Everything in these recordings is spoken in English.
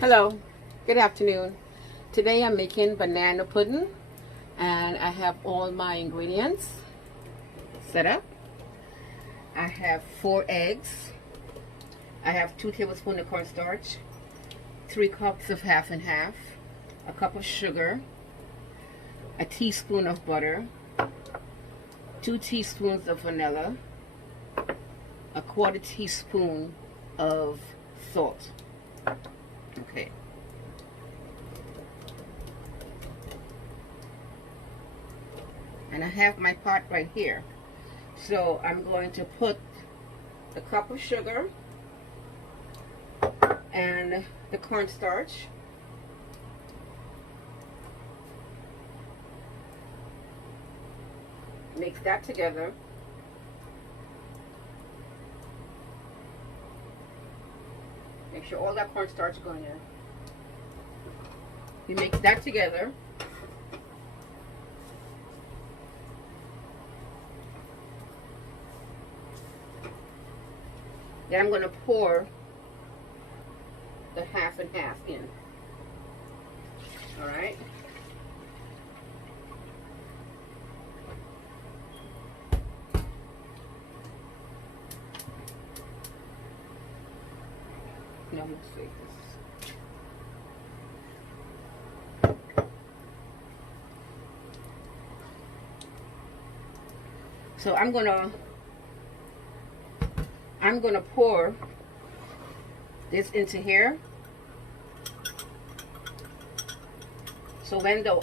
Hello, good afternoon. Today I'm making banana pudding and I have all my ingredients set up. I have 4 eggs. I have 2 tablespoons of cornstarch, 3 cups of half and half, a cup of sugar, a teaspoon of butter, 2 teaspoons of vanilla, a 1/4 teaspoon of salt. Okay. And I have my pot right here. So I'm going to put the cup of sugar and the cornstarch. Mix that together. Make sure all that cornstarch is going in. You mix that together. Then I'm going to pour the half and half in. All right. No, let's see this. So I'm gonna pour this into here. So when the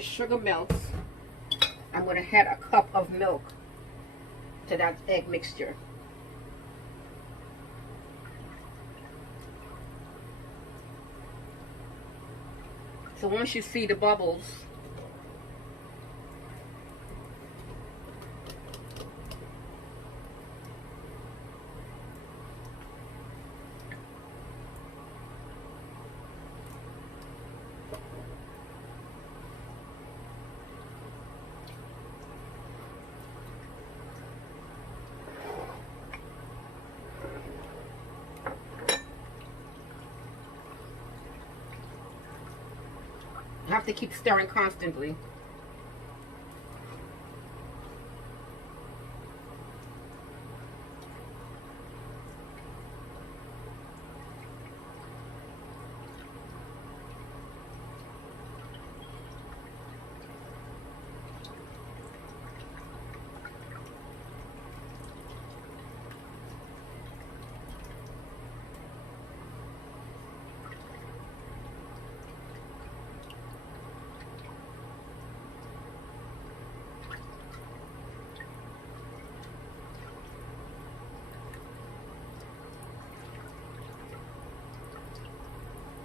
sugar melts, I'm going to add a cup of milk to that egg mixture. So once you see the bubbles, you have to keep stirring constantly.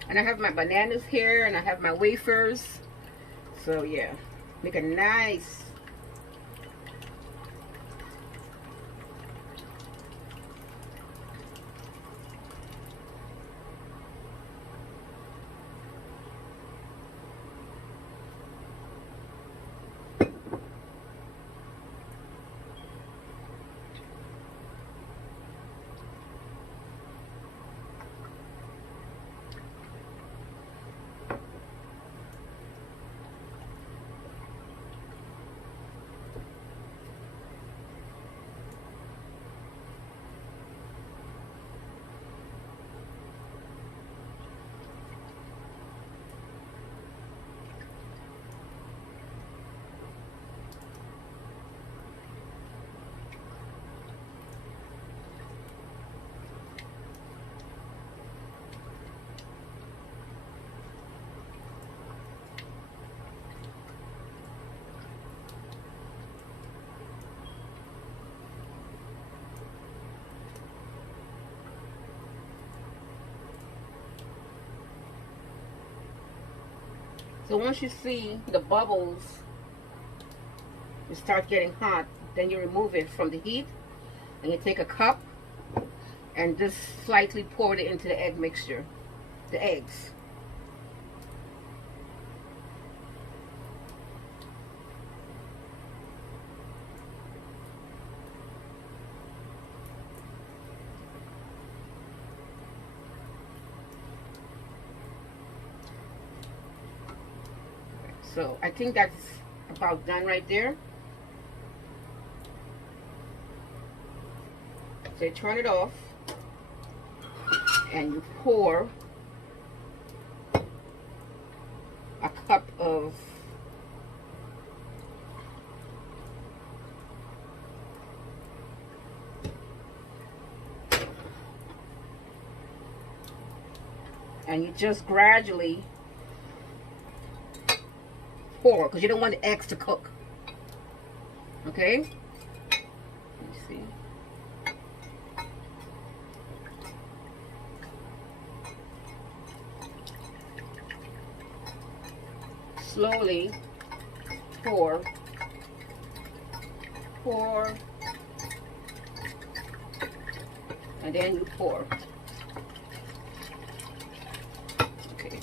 And I have my bananas here, and I have my wafers. So yeah, make a nice So once you see the bubbles start getting hot, then you remove it from the heat and you take a cup and just slightly pour it into the egg mixture, the eggs. So I think that's about done right there. So you turn it off and you pour a cup of and you just gradually pour because you don't want the eggs to cook. Okay? Let me see. Slowly pour, and then you pour. Okay.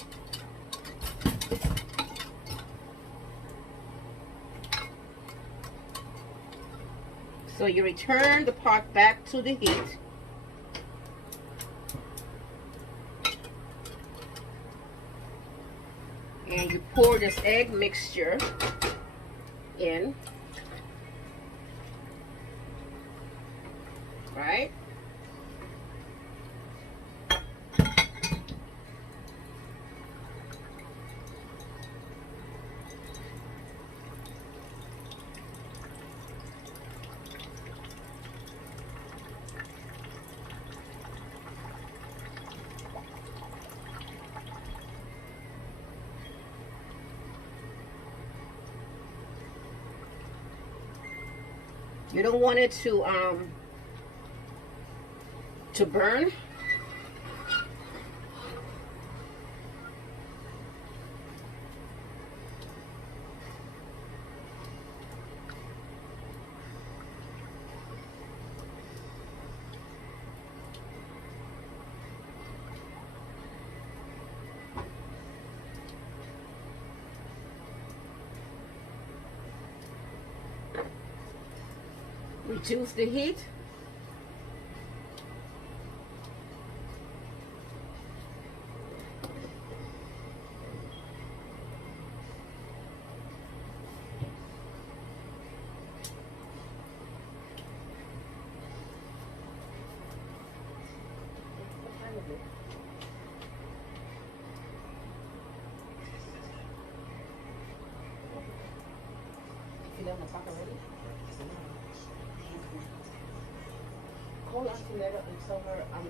So you return the pot back to the heat. And you pour this egg mixture in, right? You don't want it to burn. Reduce the heat. Call Antonetta and tell her I'm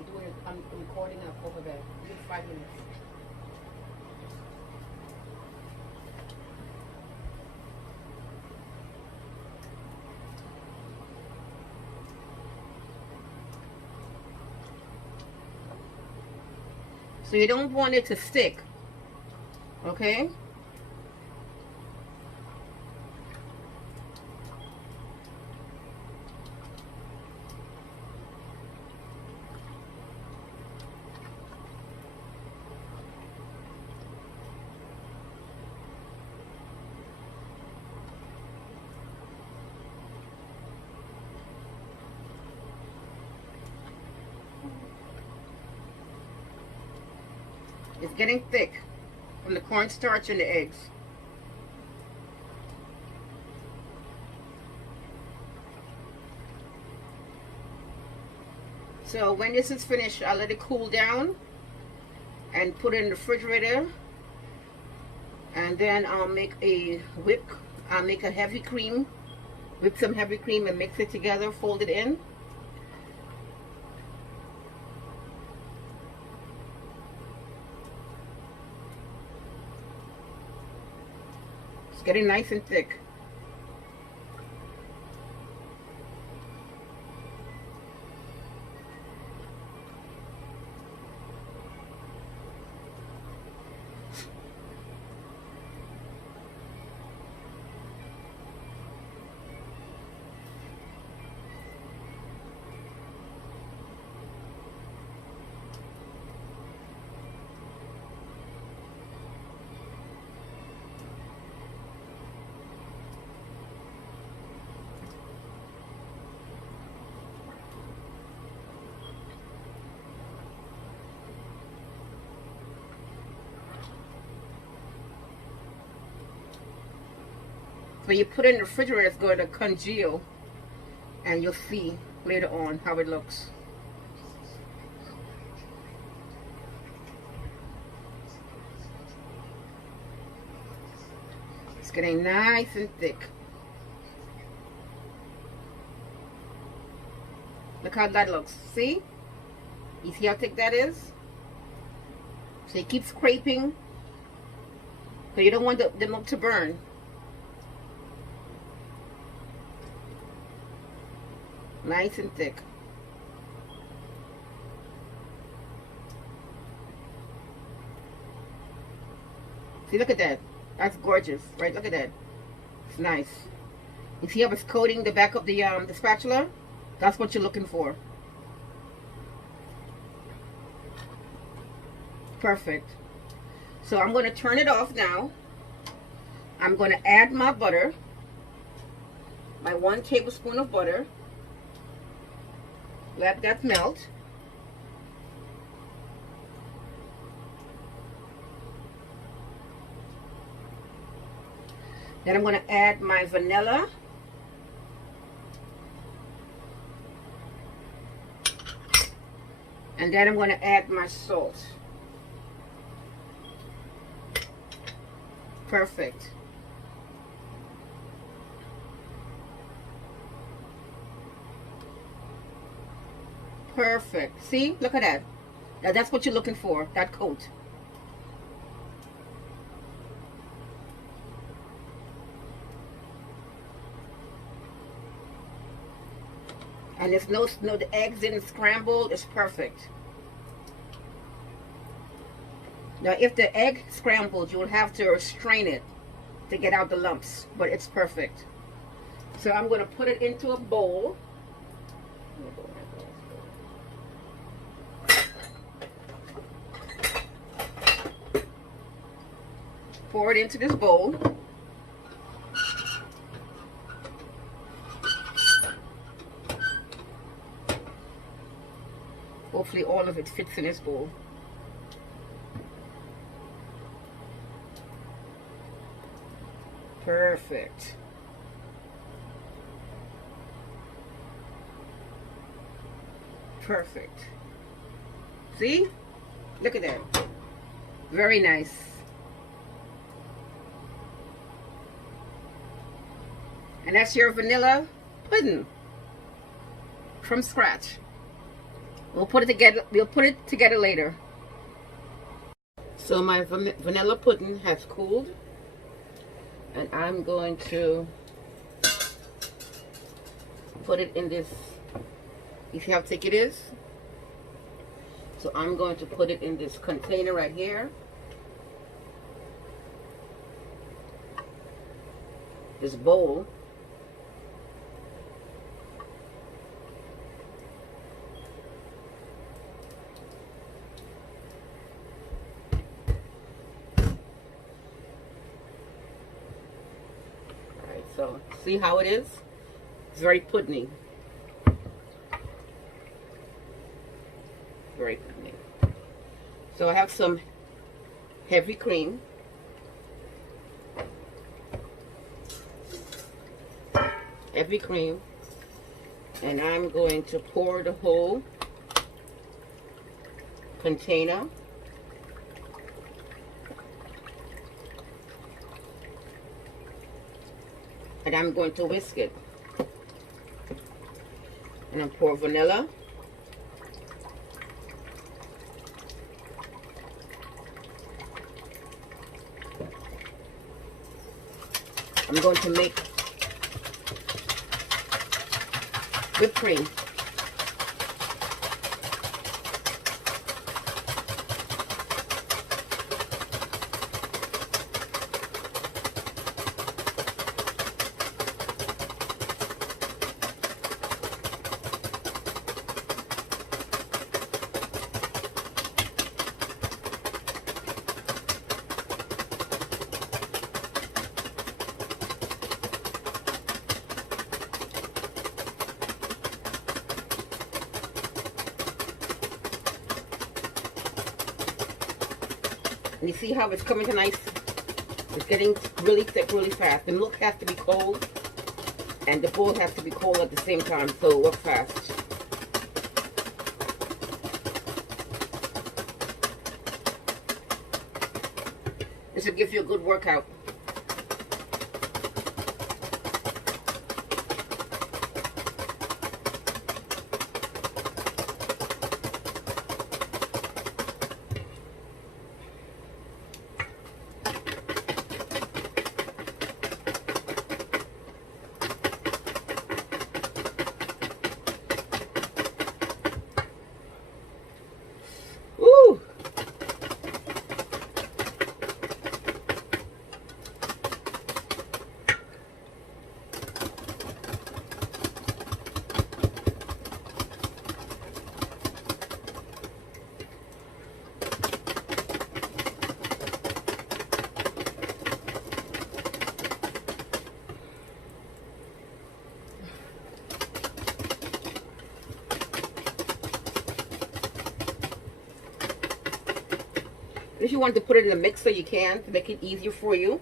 recording and I'll call her back. Give me 5 minutes. So you don't want it to stick, okay? It's getting thick from the cornstarch and the eggs. So when this is finished, I'll let it cool down and put it in the refrigerator. And then I'll make a heavy cream, whip some heavy cream and mix it together, fold it in. Getting nice and thick. When you put it in the refrigerator, it's going to congeal, and you'll see later on how it looks. It's getting nice and thick. Look how that looks. See? You see how thick that is? So you keep scraping, because you don't want the milk to burn. Nice and thick. See, look at that. That's gorgeous, right? Look at that. It's nice. You see how it's coating the back of the spatula? That's what you're looking for. Perfect. So I'm going to turn it off now. I'm going to add my butter. My 1 tablespoon of butter. Let that melt. Then I'm going to add my vanilla. And then I'm going to add my salt. Perfect. Perfect. See? Look at that. Now that's what you're looking for, that coat. And there's no, the eggs didn't scramble. It's perfect. Now, if the egg scrambled, you'll have to strain it to get out the lumps, but it's perfect. So I'm going to put it into a bowl. Pour it into this bowl. Hopefully all of it fits in this bowl. Perfect. Perfect. See? Look at that. Very nice. And that's your vanilla pudding from scratch. We'll put it together later. So my vanilla pudding has cooled, and I'm going to put it in this. You see how thick it is? So I'm going to put it in this container right here. This bowl. So, see how it is? It's very puddingy. Very puddingy. So I have some heavy cream. Heavy cream. And I'm going to pour the whole container. And I'm going to whisk it. And then pour vanilla. I'm going to make whipped cream. And you see how it's coming to nice It's getting really thick really fast. The milk has to be cold and the bowl has to be cold at the same time, so it'll work fast. This will give you a good workout. Woo! If you want to put it in a mixer, you can to make it easier for you.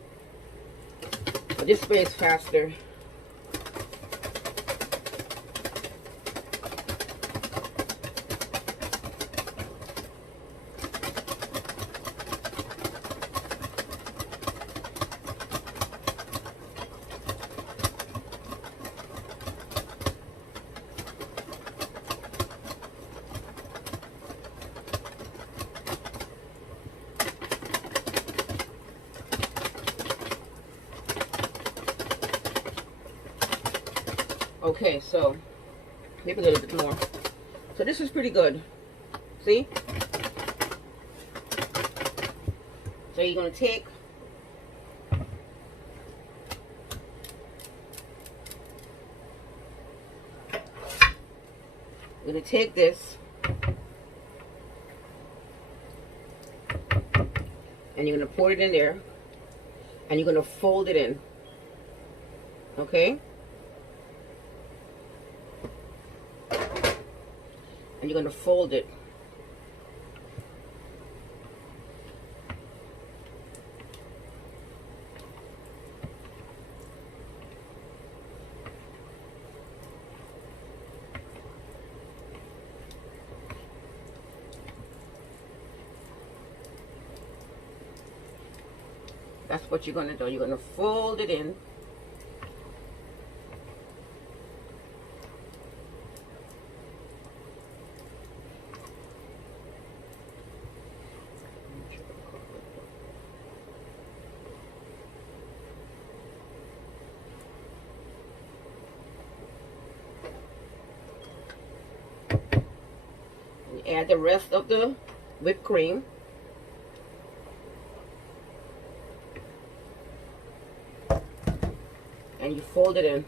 But this way is faster. Okay, so maybe a little bit more. So this is pretty good. See? So you're going to take this and you're going to pour it in there and you're going to fold it in. Okay? And you're going to fold it. That's what you're going to do. You're going to fold it in. Add the rest of the whipped cream. And you fold it in.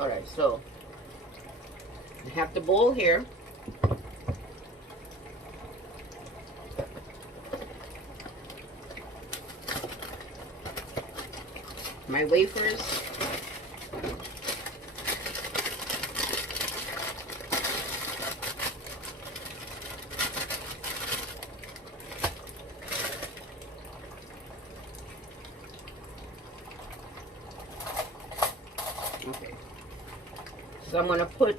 Alright, so I have the bowl here. My wafers. Okay. So I'm going to put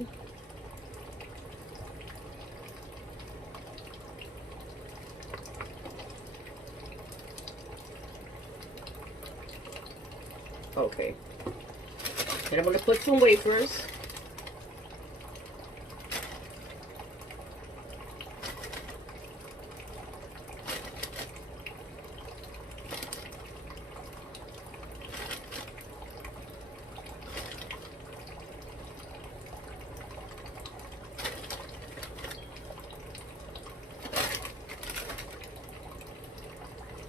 okay. And I'm going to put some wafers.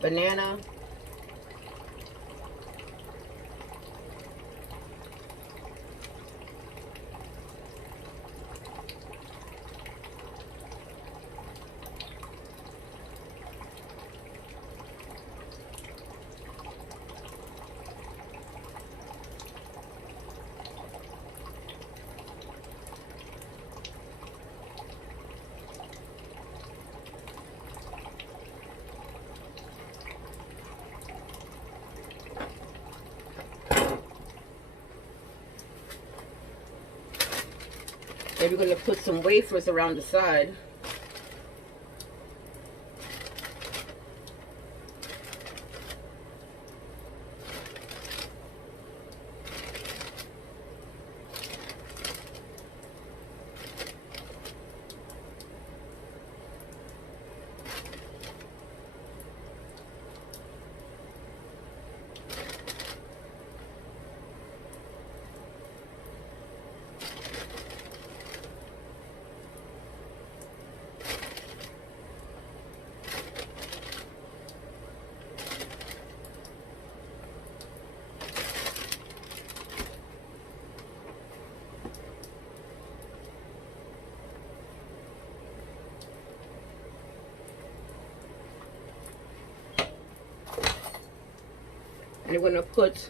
Banana. Then we're going to put some wafers around the side. And I'm going to put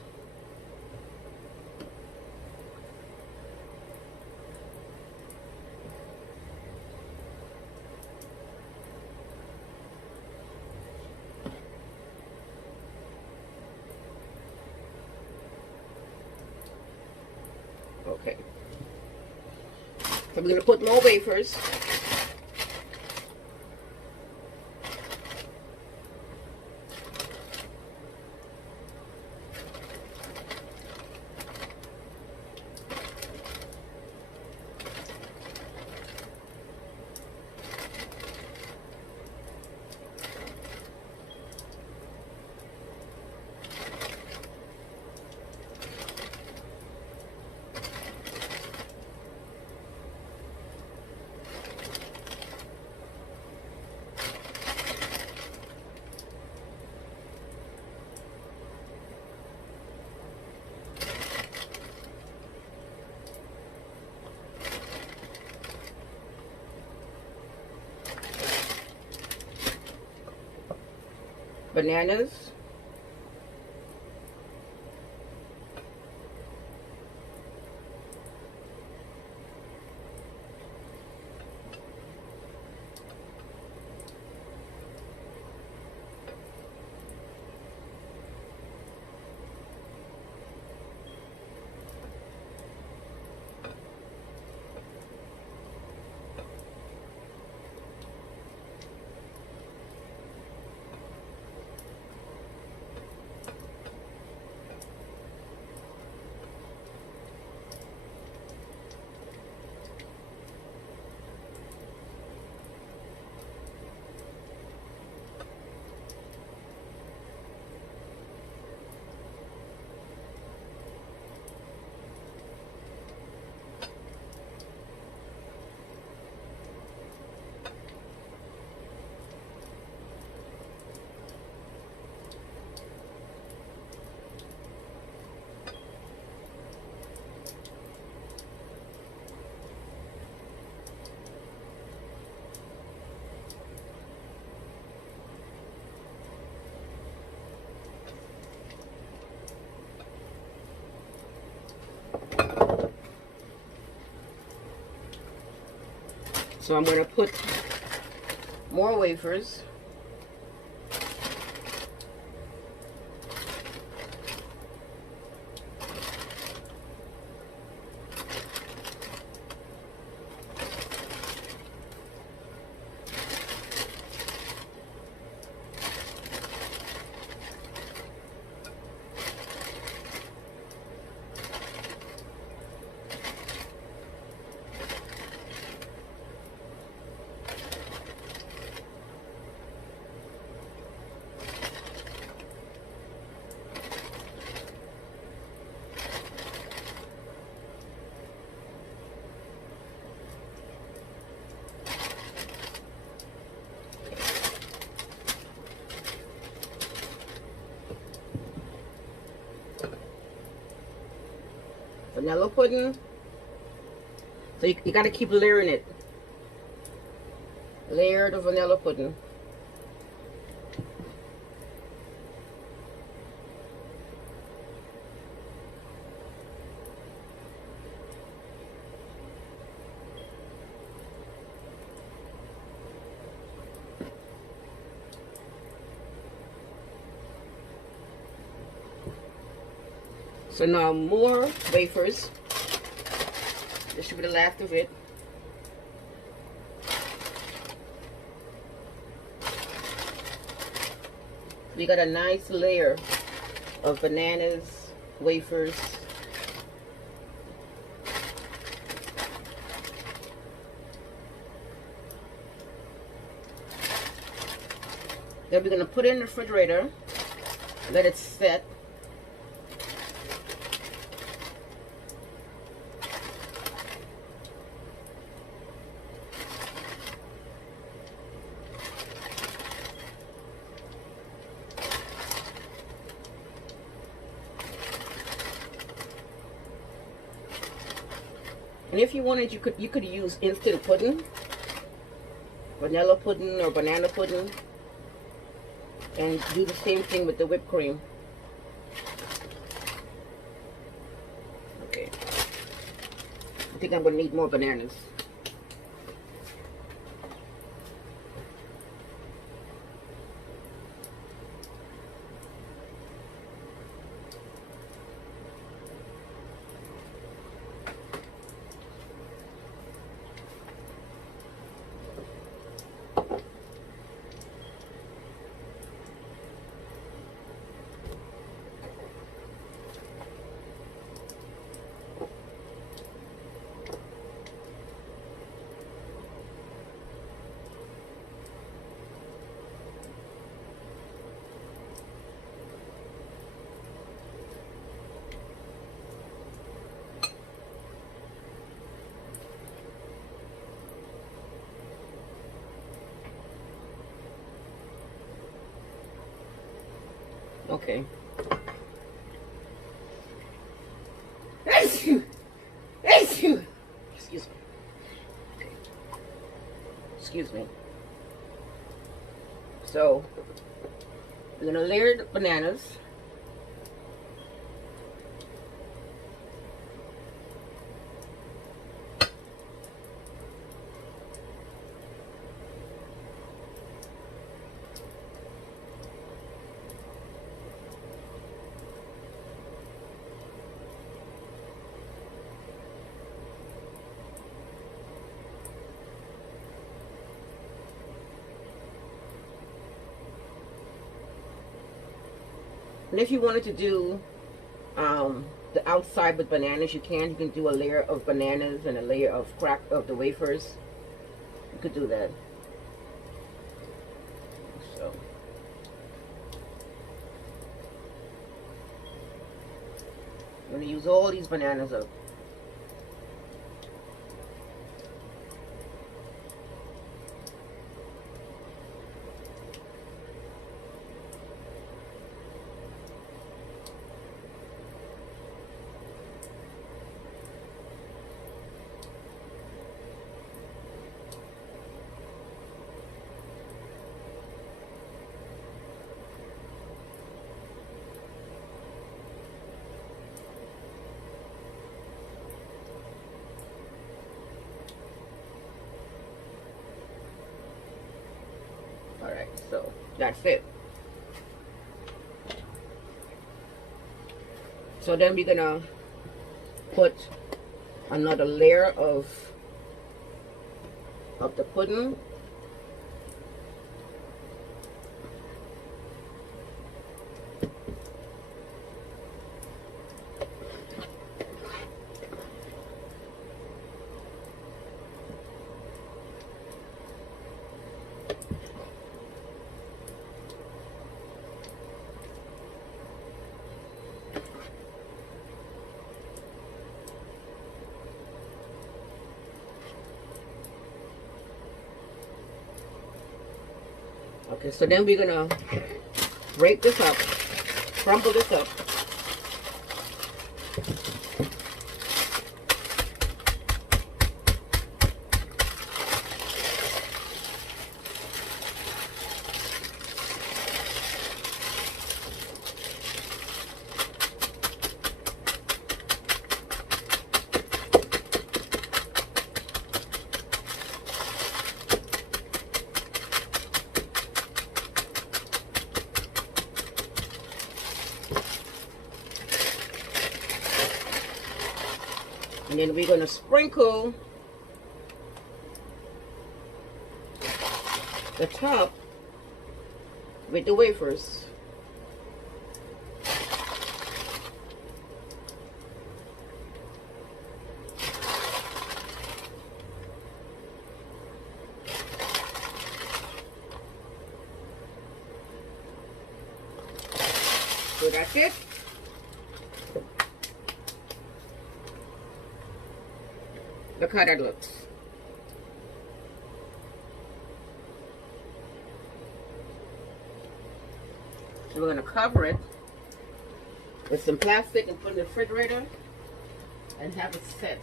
okay. So we're going to put more wafers. Bananas. So I'm going to put more wafers. Vanilla pudding. So you got to keep layering it. Layer the vanilla pudding. So now more wafers. This should be the last of it. We got a nice layer of bananas, wafers. Then we're going to put it in the refrigerator, let it set. And if you wanted, you could use instant pudding, vanilla pudding or banana pudding, and do the same thing with the whipped cream. Okay. I think I'm gonna need more bananas. Okay. Excuse me. Okay. Excuse me. So, we're gonna layer the bananas. And if you wanted to do the outside with bananas, you can. You can do a layer of bananas and a layer of the wafers. You could do that. So, I'm going to use all these bananas up. Alright, so that's it. So then we're gonna put another layer of the pudding. Okay, so then we're gonna break this up, crumble this up. And then we're going to sprinkle the top with the wafers. That's it. Look how that looks. So we're going to cover it with some plastic and put it in the refrigerator and have it set.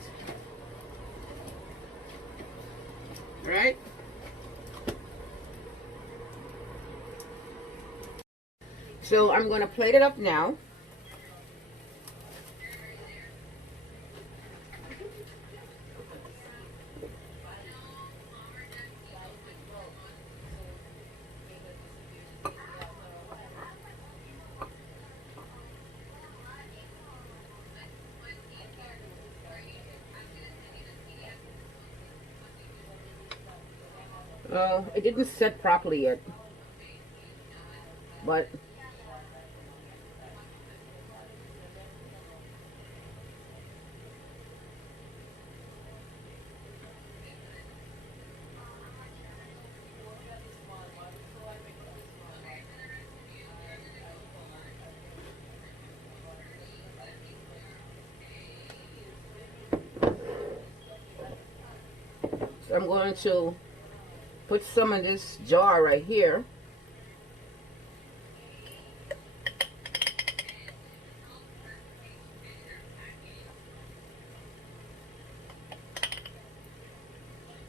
Right? So I'm going to plate it up now. It didn't set properly yet, but so I'm going to put some in this jar right here.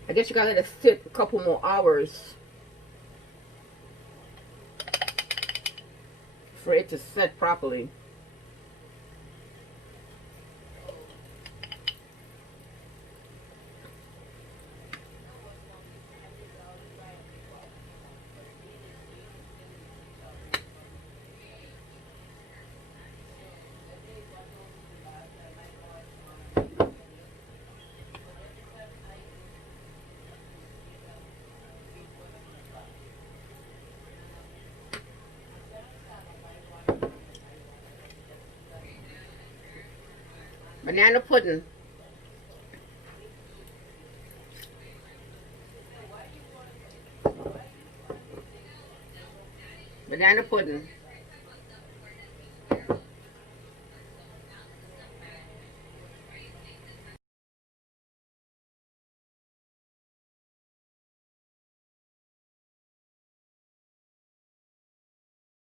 I guess you gotta let it sit a couple more hours for it to set properly. Banana pudding. Banana pudding.